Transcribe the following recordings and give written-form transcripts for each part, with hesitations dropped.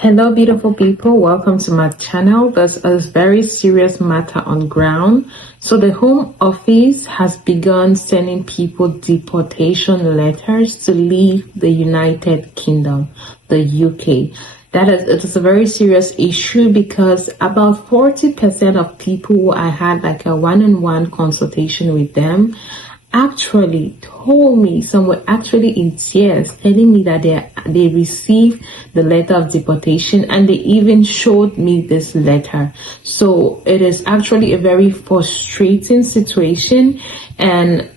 Hello, beautiful people. Welcome to my channel. There's a very serious matter on ground. So the Home Office has begun sending people deportation letters to leave the United Kingdom, the UK. It is a very serious issue because about 40% of people who I had like a one-on-one consultation with them actually told me, some were actually in tears, telling me that they received the letter of deportation, and they even showed me this letter. So it is actually a very frustrating situation, and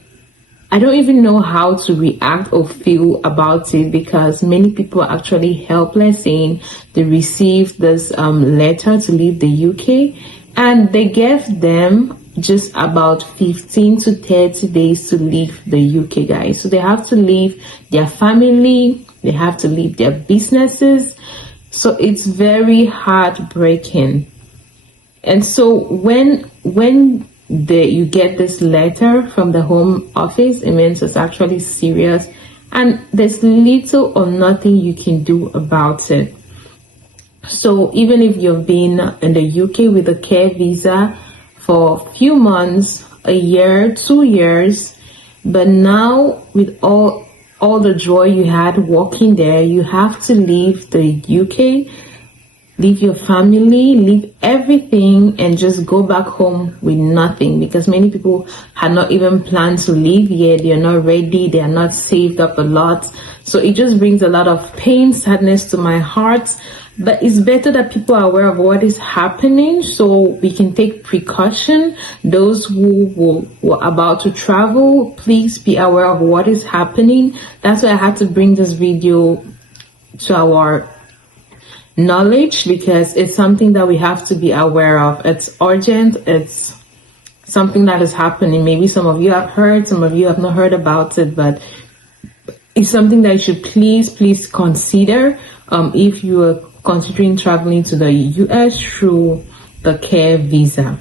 I don't even know how to react or feel about it, because many people are actually helpless, saying they received this letter to leave the UK, and they gave them just about 15 to 30 days to leave the UK, guys. So they have to leave their family, they have to leave their businesses. So it's very heartbreaking. And so when you get this letter from the Home Office, it means it's actually serious, and there's little or nothing you can do about it. So even if you've been in the UK with a care visa for a few months, a year, 2 years, but now with all the joy you had walking there, you have to leave the UK, leave your family, leave everything, and just go back home with nothing, because many people had not even planned to leave yet. They're not ready, they are not saved up a lot. So it just brings a lot of pain, sadness to my heart. But it's better that people are aware of what is happening, so we can take precaution. Those who were about to travel, please be aware of what is happening. That's why I had to bring this video to our knowledge, because it's something that we have to be aware of. It's urgent. It's something that is happening. Maybe some of you have heard, some of you have not heard about it, but it's something that you should please consider if you are considering traveling to the US through the care visa.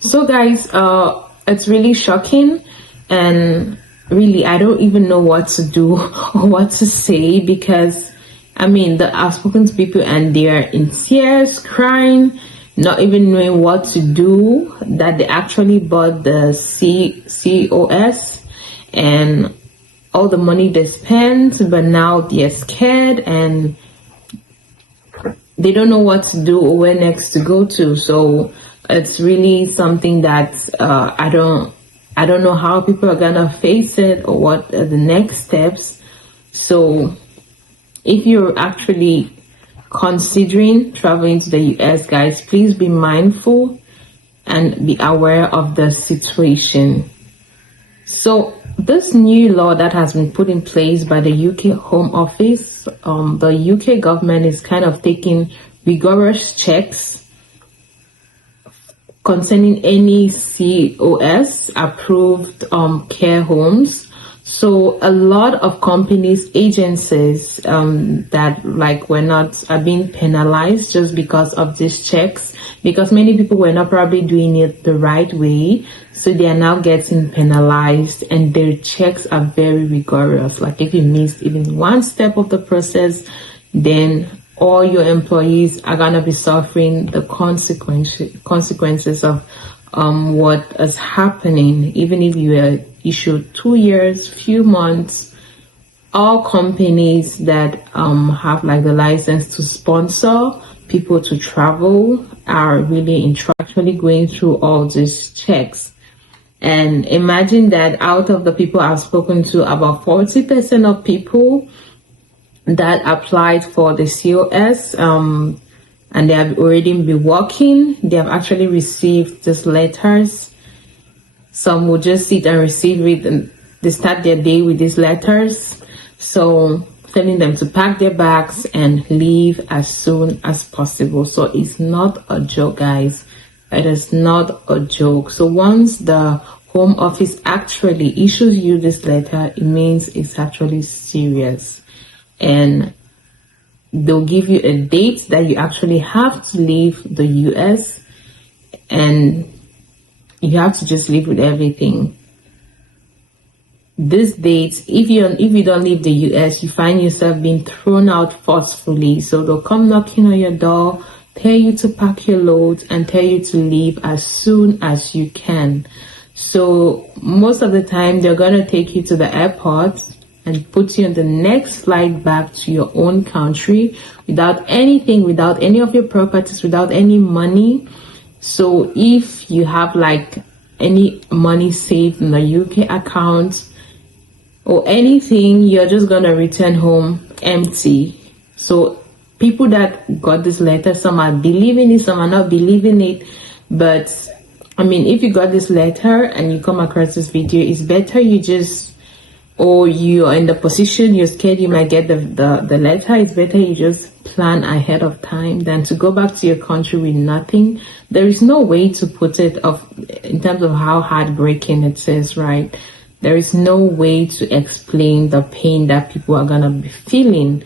So guys, it's really shocking, and really I don't even know what to do or what to say, because I mean, I've spoken to people and they are in tears, crying, not even knowing what to do, that they actually bought the COS and all the money they spent, but now they're scared and they don't know what to do or where next to go to. So it's really something that I don't know how people are gonna face it, or what are the next steps. So if you're actually considering traveling to the US, guys, please be mindful and be aware of the situation. So this new law that has been put in place by the UK Home Office, the UK government is kind of taking rigorous checks concerning any COS approved care homes. So a lot of companies, agencies that are being penalized just because of these checks, because many people were not probably doing it the right way. So they are now getting penalized, and their checks are very rigorous. Like if you missed even one step of the process, then all your employees are gonna be suffering the consequences of what is happening. Even if you are issued 2 years, few months, all companies that have like the license to sponsor people to travel are really actually going through all these checks. And imagine that out of the people I've spoken to, about 40% of people that applied for the COS and they have already been working, they have actually received these letters. Some will just sit and receive it, and they start their day with these letters. So telling them to pack their bags and leave as soon as possible. So it's not a joke, guys. It is not a joke. So once the Home Office actually issues you this letter, it means it's actually serious. And they'll give you a date that you actually have to leave the US, and you have to just leave with everything. these dates, if you don't leave the US, you find yourself being thrown out forcefully. So they'll come knocking on your door, tell you to pack your loads, and tell you to leave as soon as you can. So most of the time they're gonna take you to the airport and put you on the next flight back to your own country without anything, without any of your properties, without any money. So if you have like any money saved in the UK account or anything, you're just gonna return home empty. So people that got this letter, some are believing it, some are not believing it. But I mean, if you got this letter and you come across this video, it's better you just, or you are in the position you're scared you might get the letter, it's better you just plan ahead of time than to go back to your country with nothing. There is no way to put it in terms of how heartbreaking it is, right? There is no way to explain the pain that people are gonna be feeling.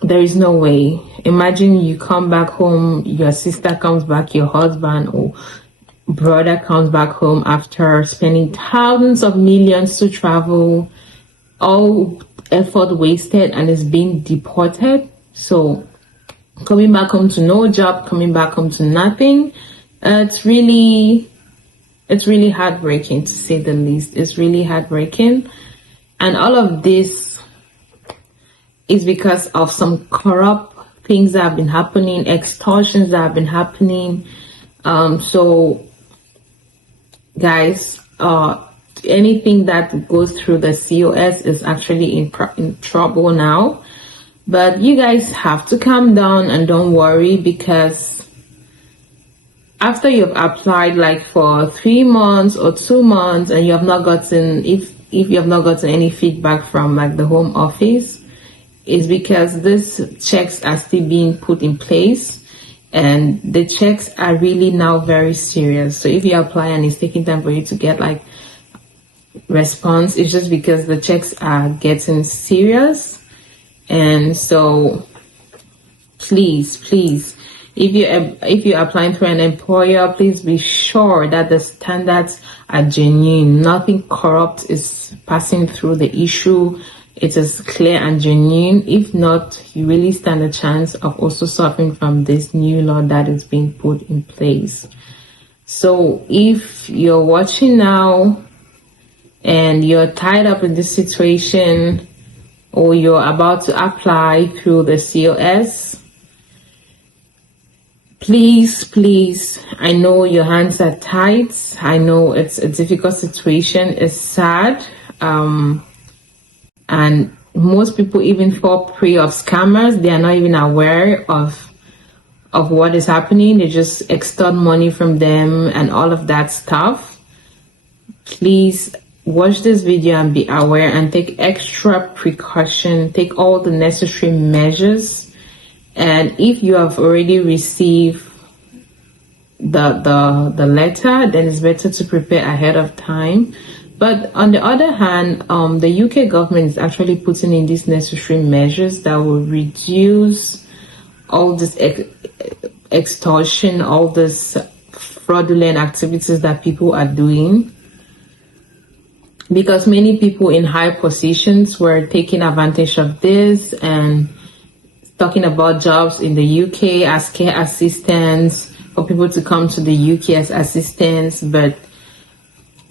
There is no way. Imagine you come back home, your sister comes back, your husband or brother comes back home after spending thousands of millions to travel, all effort wasted, and is being deported. So coming back home to no job, coming back home to nothing, it's really heartbreaking, to say the least. It's really heartbreaking. And all of this is because of some corrupt things that have been happening, extortions that have been happening. So guys, anything that goes through the COS is actually in trouble now. But you guys have to calm down and don't worry, because after you've applied like for 3 months or 2 months and you have not gotten, if you have not gotten any feedback from like the Home Office, is because these checks are still being put in place, and the checks are really now very serious. So if you apply and it's taking time for you to get like response, it's just because the checks are getting serious. And so please, if you're applying through an employer, please be sure that the standards are genuine. Nothing corrupt is passing through the issue. It is clear and genuine. If not, you really stand a chance of also suffering from this new law that is being put in place. So if you're watching now and you're tied up in this situation, or you're about to apply through the COS, please, I know your hands are tied. I know it's a difficult situation. It's sad. And most people even fall prey of scammers. They are not even aware of what is happening. They just extort money from them and all of that stuff. Please watch this video and be aware and take extra precaution. Take all the necessary measures. And if you have already received the letter, then it's better to prepare ahead of time. But on the other hand, the UK government is actually putting in these necessary measures that will reduce all this extortion, all this fraudulent activities that people are doing. Because many people in high positions were taking advantage of this and talking about jobs in the UK as care assistants, for people to come to the UK as assistants, but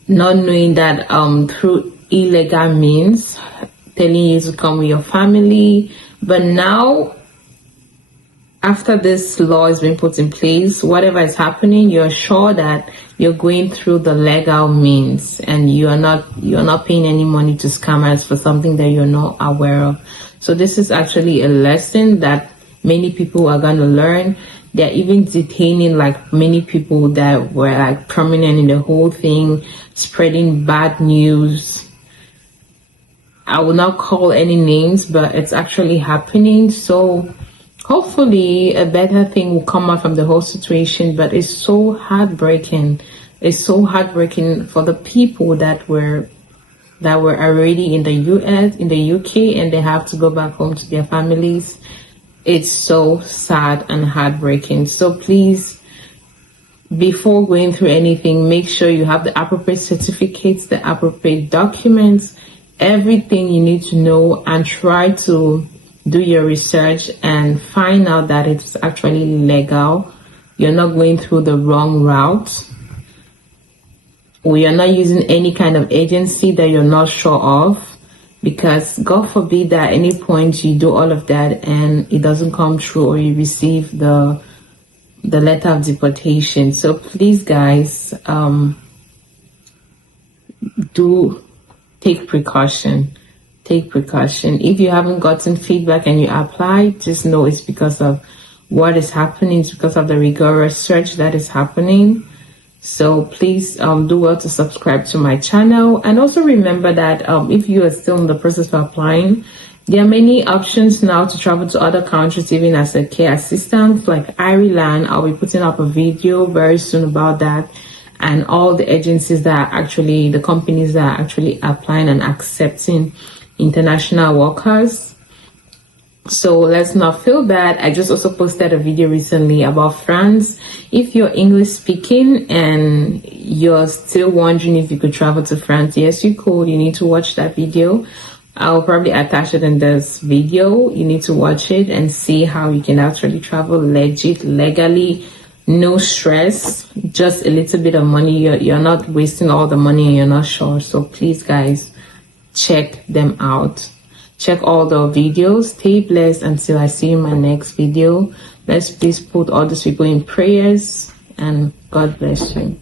not knowing that through illegal means, telling you to come with your family. But now, after this law has been put in place, whatever is happening, you're sure that you're going through the legal means, and you're not paying any money to scammers for something that you're not aware of. So this is actually a lesson that many people are going to learn. They're even detaining like many people that were like prominent in the whole thing, spreading bad news. I will not call any names, but it's actually happening. So hopefully a better thing will come out from the whole situation. But it's so heartbreaking. It's so heartbreaking for the people that were already in the US, in the UK, and they have to go back home to their families. It's so sad and heartbreaking. So please before going through anything, make sure you have the appropriate certificates, the appropriate documents, everything you need to know, and try to do your research and find out that it's actually legal. You're not going through the wrong route, or you're not using any kind of agency that you're not sure of, because God forbid that at any point you do all of that and it doesn't come true, or you receive the letter of deportation. So please, guys, do take precaution. Take precaution. If you haven't gotten feedback and you apply, just know it's because of what is happening. It's because of the rigorous search that is happening. So please do well to subscribe to my channel. And also remember that if you are still in the process of applying, there are many options now to travel to other countries, even as a care assistant, like Ireland. I'll be putting up a video very soon about that, and all the agencies that are actually, the companies that are actually applying and accepting international workers. So let's not feel bad. I just also posted a video recently about France. If you're English speaking and you're still wondering if you could travel to France, yes, you could. You need to watch that video. I'll probably attach it in this video. You need to watch it and see how you can actually travel legit, legally, no stress, just a little bit of money. You're not wasting all the money and you're not sure. So please, guys, check them out. Check all the videos. Stay blessed until I see you in my next video. Let's please put all these people in prayers, and God bless you.